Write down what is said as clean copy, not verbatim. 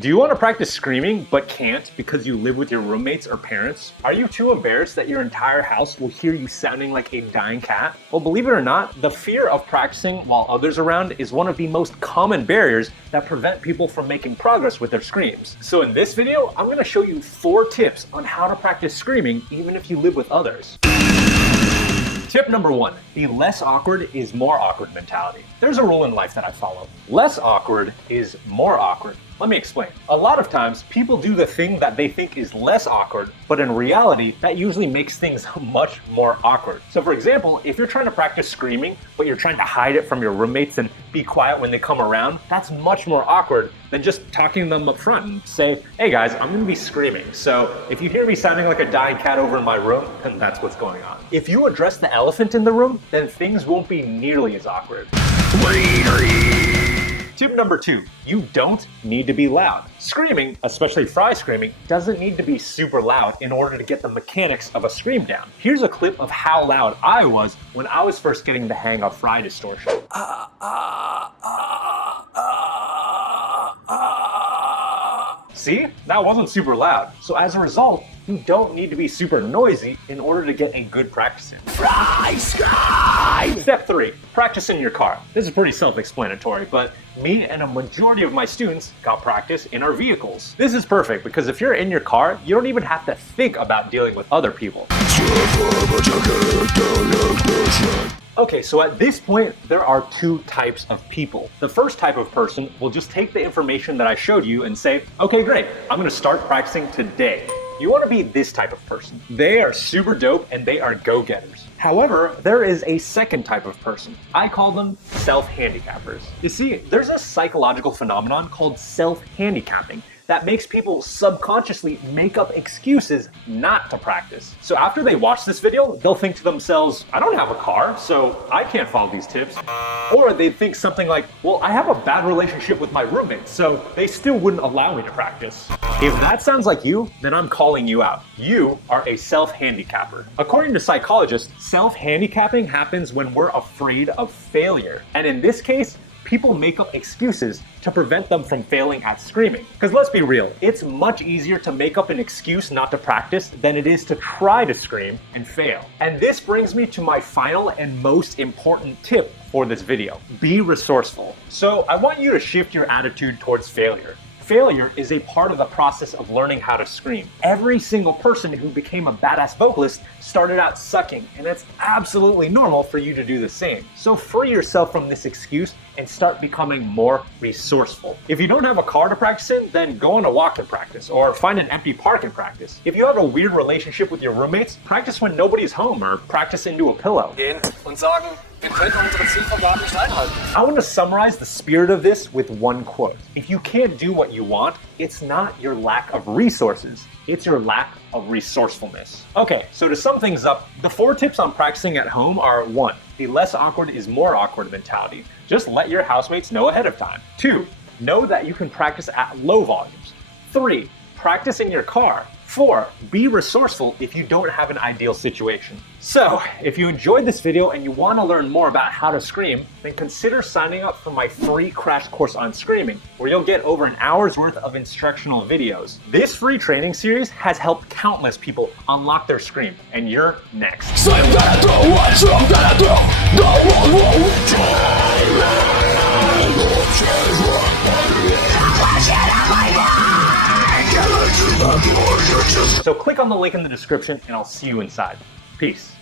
Do you want to practice screaming but can't because you live with your roommates or parents? Are you too embarrassed that your entire house will hear you sounding like a dying cat? Well, believe it or not, the fear of practicing while others around is one of the most common barriers that prevent people from making progress with their screams. So in this video, I'm going to show you 4 tips on how to practice screaming even if you live with others. Tip number 1, the less awkward is more awkward mentality. There's a rule in life that I follow. Less awkward is more awkward. Let me explain. A lot of times, people do the thing that they think is less awkward, but in reality, that usually makes things much more awkward. So for example, if you're trying to practice screaming, but you're trying to hide it from your roommates and be quiet when they come around, that's much more awkward than just talking to them up front and say, hey guys, I'm gonna be screaming. So if you hear me sounding like a dying cat over in my room, then that's what's going on. If you address the elephant in the room, then things won't be nearly as awkward. Tip number 2, you don't need to be loud. Screaming, especially fry screaming, doesn't need to be super loud in order to get the mechanics of a scream down. Here's a clip of how loud I was when I was first getting the hang of fry distortion. See? That wasn't super loud. So as a result, you don't need to be super noisy in order to get a good practice in. Fry scream! Step 3, practice in your car. This is pretty self-explanatory, but me and a majority of my students got practice in our vehicles. This is perfect because if you're in your car, you don't even have to think about dealing with other people. Okay, so at this point, there are 2 types of people. The first type of person will just take the information that I showed you and say, okay, great, I'm gonna start practicing today. You wanna be this type of person. They are super dope and they are go-getters. However, there is a second type of person. I call them self-handicappers. You see, there's a psychological phenomenon called self-handicapping that makes people subconsciously make up excuses not to practice. So after they watch this video, they'll think to themselves, I don't have a car, so I can't follow these tips. Or they'd think something like, well, I have a bad relationship with my roommates, so they still wouldn't allow me to practice. If that sounds like you, then I'm calling you out. You are a self-handicapper. According to psychologists, self-handicapping happens when we're afraid of failure. And in this case, people make up excuses to prevent them from failing at screaming. Because let's be real, it's much easier to make up an excuse not to practice than it is to try to scream and fail. And this brings me to my final and most important tip for this video. Be resourceful. So I want you to shift your attitude towards failure. Failure is a part of the process of learning how to scream. Every single person who became a badass vocalist started out sucking, and it's absolutely normal for you to do the same. So free yourself from this excuse and start becoming more resourceful. If you don't have a car to practice in, then go on a walk and practice, or find an empty park and practice. If you have a weird relationship with your roommates, practice when nobody's home, or practice into a pillow. I want to summarize the spirit of this with one quote. If you can't do what you want, it's not your lack of resources, it's your lack of resourcefulness. Okay, so to sum things up, the 4 tips on practicing at home are 1, the less awkward is more awkward mentality. Just let your housemates know ahead of time. 2, know that you can practice at low volumes. 3, practice in your car. 4, be resourceful if you don't have an ideal situation. So, if you enjoyed this video and you want to learn more about how to scream, then consider signing up for my free crash course on screaming, where you'll get over an hour's worth of instructional videos. This free training series has helped countless people unlock their scream, and you're next. So you gotta do what you gotta do. So click on the link in the description and I'll see you inside. Peace.